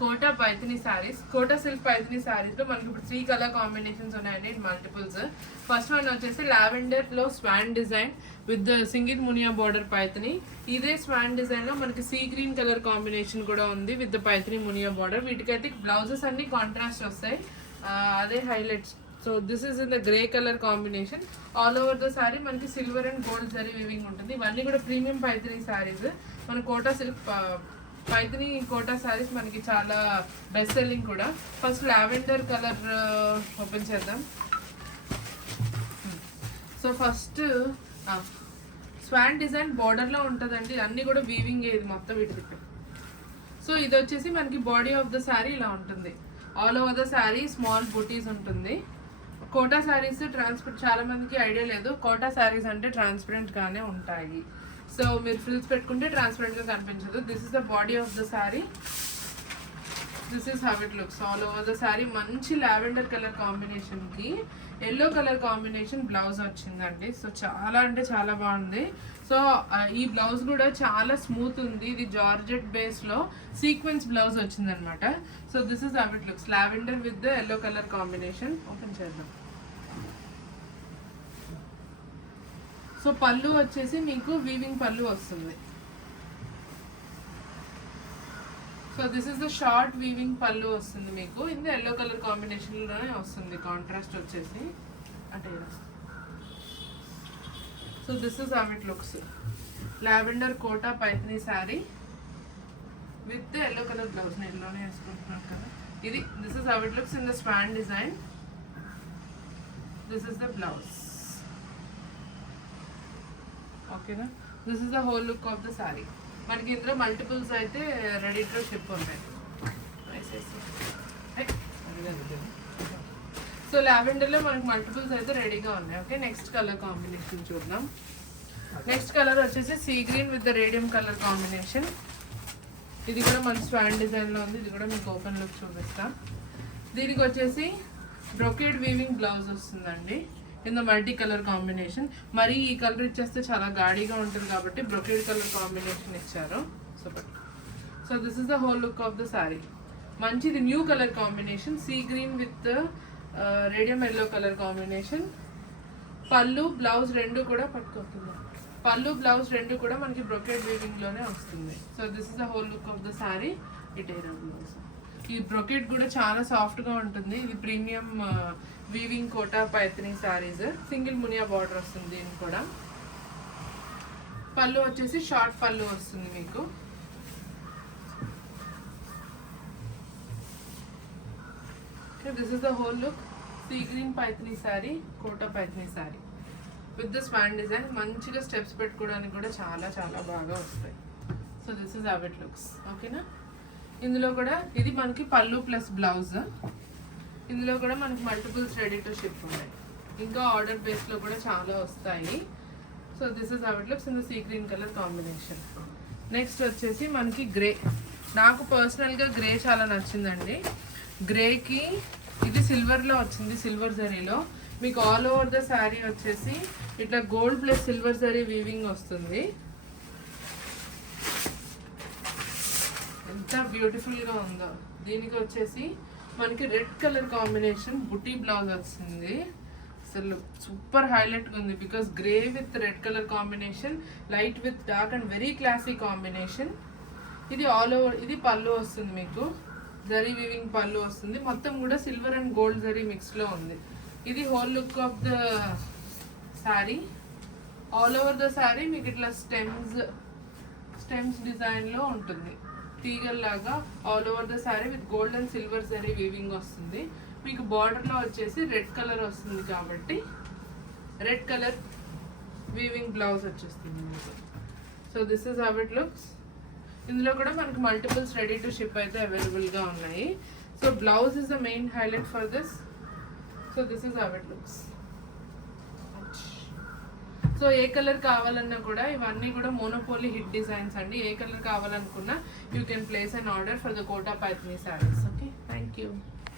Quota Paithani saris, Kota silk Paithani saris లో మనకి ఇప్పుడు 3 కలర్ కాంబినేషన్స్ ఉన్నాయండి, మల్టిపుల్స్. ఫస్ట్ వన్ వచ్చేసి లావెండర్ లో swan design with single Muniya border Paithani. ఇదే స్వాన్ డిజైన్ లో మనకి సీ గ్రీన్ కలర్ కాంబినేషన్ కూడా ఉంది విత్ పైథిని మునియా బార్డర్. వీటికైతే బ్లౌజెస్ అన్ని కాంట్రాస్ట్ వస్తాయి, అదే highlights. So this is in the grey colour combination. All over the sari మనకి silver and gold zari weaving ఉంటుంది. ఇవన్నీ కూడా ప్రీమియం పైథిని సారీస్. మన కోటా సిల్క్ పైథిని కోటా సారీస్ మనకి చాలా బెస్ట్ సెల్లింగ్ కూడా. ఫస్ట్ లావెండర్ కలర్ ఓపెన్ చేద్దాం. సో ఫస్ట్ స్వాన్ డిజైన్ బార్డర్లో ఉంటుందండి, అన్నీ కూడా వీవింగ్ ఇది మొత్తం వీటి. సో ఇది వచ్చేసి మనకి బాడీ ఆఫ్ ద శారీ ఇలా ఉంటుంది. All over the sari small బుటీస్ ఉంటుంది. కోటా శారీస్ ట్రాన్స్పరెంట్, చాలా మందికి ఐడియా లేదు, కోటా శారీస్ అంటే ట్రాన్స్పరెంట్గానే ఉంటాయి. సో మీరు ఫ్రిల్స్ పెట్టుకుంటే ట్రాన్స్పరెంట్గా కనిపించదు. This is the body of the sari, this is how it looks all over the sari. మంచి లావెండర్ కలర్ కాంబినేషన్కి ఎల్లో కలర్ కాంబినేషన్ బ్లౌజ్ వచ్చిందండి. సో చాలా అంటే చాలా బాగుంది. సో ఈ బ్లౌజ్ కూడా చాలా స్మూత్ ఉంది. ఇది జార్జెట్ బేస్లో సీక్వెన్స్ బ్లౌజ్ వచ్చిందనమాట. So this is how it looks, lavender with the yellow colour combination. Open చేద్దాం. సో పళ్ళు వచ్చేసి మీకు వీవింగ్ పళ్ళు వస్తుంది. So this is the short weaving పళ్ళు వస్తుంది మీకు. ఇది ఎల్లో కలర్ కాంబినేషన్లోనే వస్తుంది, కాంట్రాస్ట్ వచ్చేసి అంటే. So this is how it looks, lavender Kota Paithani sari with yellow colour blouse. నేను ఎల్లోనే వేసుకుంటున్నాను కదా ఇది. This is how it looks in the swan design. This is the blouse. ఓకేనా, this is the whole look of the sari. మనకి ఇందులో multiples అయితే ready to ship ఉన్నాయి. సో లావెండర్లో మనకి మల్టిపుల్స్ అయితే రెడీగా ఉన్నాయి. ఓకే, నెక్స్ట్ కలర్ కాంబినేషన్ చూద్దాం. నెక్స్ట్ కలర్ వచ్చేసి sea green with the radium colour combination. ఇది కూడా మన స్వాన్ డిజైన్లో ఉంది. ఇది కూడా మీకు ఓపెన్ లుక్ చూపిస్తా. దీనికి వచ్చేసి బ్రొకేడ్ వీవింగ్ బ్లౌజ్ వస్తుందండి in the multi colour combination. మరి ఈ కలర్ ఇచ్చేస్తే చాలా గాడిగా ఉంటుంది కాబట్టి బ్రొకేడ్ కలర్ కాంబినేషన్ ఇచ్చారు. Super. So this is the whole look of the sari. మంచిది new colour combination, sea green with radium yellow colour combination. పళ్ళు బ్లౌజ్ రెండు కూడా పట్టుకుంటుంది. పళ్ళు బ్లౌజ్ రెండు కూడా మనకి బ్రొకేడ్ వీవింగ్లోనే వస్తుంది. So this is the whole look of the sari. ఇటేరా బ్లౌజ్. ఈ బ్రొకేడ్ కూడా చాలా సాఫ్ట్గా ఉంటుంది. ఇది premium weaving Kota Paithani saris. Single Muniya border వస్తుంది దీనికి కూడా. పళ్ళు వచ్చేసి షార్ట్ పళ్ళు వస్తుంది మీకు. This is the whole look, sea green Paithani sari, Kota Paithani sari with the swan design. మంచిగా స్టెప్స్ పెట్టుకోవడానికి కూడా చాలా చాలా బాగా వస్తాయి. So this is how it looks. ఓకేనా, ఇందులో కూడా ఇది మనకి పళ్ళు ప్లస్ బ్లౌజ్. ఇందులో కూడా మనకి మల్టిపుల్స్ రెడీ టు షిప్ ఉన్నాయి. ఇంకా ఆర్డర్ బేస్లో కూడా చాలా వస్తాయి. So this is how it looks in the sea green colour combination. Next వచ్చేసి మనకి గ్రే. నాకు పర్సనల్గా గ్రే చాలా నచ్చిందండి. గ్రేకి ఇది సిల్వర్లో వచ్చింది, సిల్వర్ జరీలో. మీకు ఆల్ ఓవర్ ద శారీ వచ్చేసి ఇట్లా gold plus silver zari weaving వస్తుంది. ఎంత బ్యూటిఫుల్గా ఉందో. దీనికి వచ్చేసి మనకి రెడ్ కలర్ కాంబినేషన్ బుటీ బ్లౌజ్ వస్తుంది. అసలు సూపర్ హైలైట్గా ఉంది because grey with red colour combination, light with dark and very classy combination. ఇది ఆల్ ఓవర్, ఇది పళ్ళు వస్తుంది మీకు, జరీ వీవింగ్ పళ్ళు వస్తుంది. మొత్తం కూడా సిల్వర్ అండ్ గోల్డ్ జరీ మిక్స్లో ఉంది. ఇది whole look of the sari. All over the sari మీకు ఇట్లా స్టెమ్స్ డిజైన్లో ఉంటుంది, తీగల్లాగా all over the sari with gold and silver zari weaving వస్తుంది. మీకు బార్డర్లో వచ్చేసి రెడ్ కలర్ వస్తుంది కాబట్టి రెడ్ కలర్ వీవింగ్ బ్లౌజ్ వచ్చేస్తుంది మీకు. So this is how it looks. ఇందులో కూడా మనకి మల్టిపుల్స్ రెడీ టు షిప్ అయితే అవైలబుల్గా ఉన్నాయి. So blouse is the main highlight for this. So this is how it looks. So ఏ కలర్ కావాలన్నా కూడా ఇవన్నీ కూడా మోనోపోలీ హిట్ డిజైన్స్ అండి. ఏ కలర్ కావాలనుకున్నా you can place an order for the Kota Paithani saris. Okay, thank you.